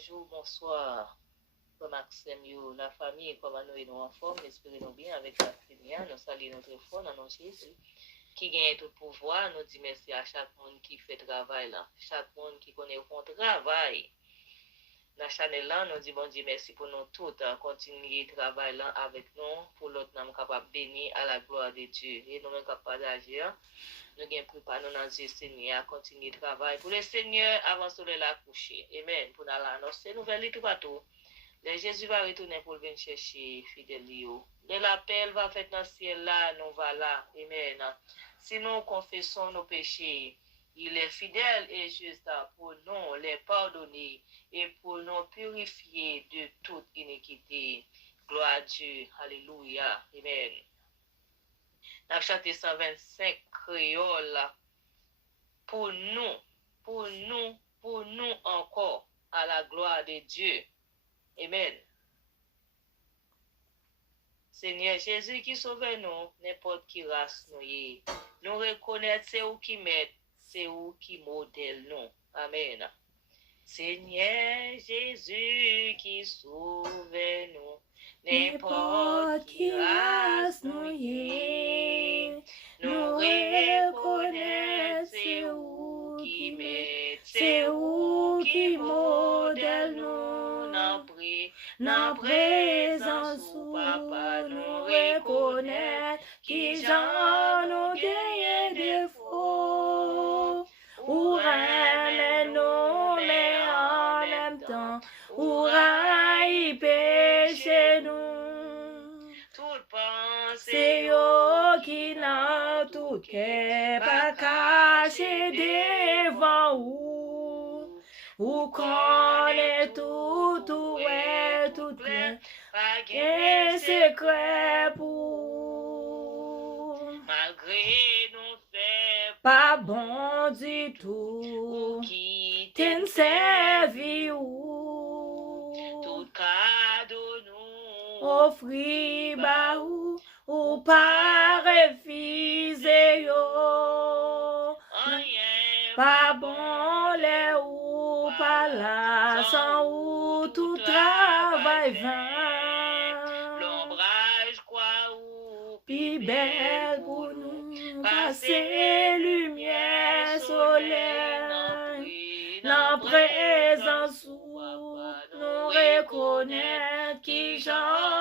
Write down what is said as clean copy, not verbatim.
bonjour, bonsoir. Comme Maxime, la famille, comment nous sommes en forme, espérons-nous bien avec la Seigneur. Nous saluons notre foi dans notre Jésus, qui gagne tout pouvoir. Nous disons merci à chaque monde qui fait travail là, chaque monde qui connaît son travail. Dans la chaîne là, nous disons bon Dieu merci pour nous tous, continuer le travail là avec nous, pour l'autre nous capable de bénir à la gloire de Dieu. Et nous sommes capables d'agir. Nous avons préparé nous dans Dieu Seigneur à continuer le travail. Pour le Seigneur, avant de soleil la coucher. Amen. Pour nous annoncer nouvelle tout partout. Le Jésus va retourner pour venir chercher fidèle. De l'appel va faire dans le ciel là, nous va là. Amen. Si nous confessons nos péchés, il est fidèle et juste pour nous les pardonner et pour nous purifier de toute iniquité. Gloire à Dieu. Alléluia. Amen. Nous avons chanté 125 créoles pour nous encore, à la gloire de Dieu. Amen. Seigneur Jésus qui sauve nous, n'importe qui race nous est. Nous reconnaître c'est où qui met, c'est où qui modèle nous. Amen. Seigneur Jésus qui sauve nous, n'importe qui race nous est. Nous reconnaître c'est où qui met, c'est où qui modèle nous. Dans présence ou papa nous reconnaître qui j'en nous gagne défaut. Ou aime nous mais en même temps ou raille péché nous. Tout pensée yo qui n'a tout qu'est pas caché devant ou connaît tout est tout plein, pas qu'un secret pour. Malgré nous fait pas bon du tout, qui t'en servi ou. Tout cadeau nous offri ba ou pas refuser yo. Pas bon les ou pas là sans ou tout travail vain. L'ombrage quoi ou puis belle pour nous passer lumière soleil. La présence où nous reconnaître qui j'en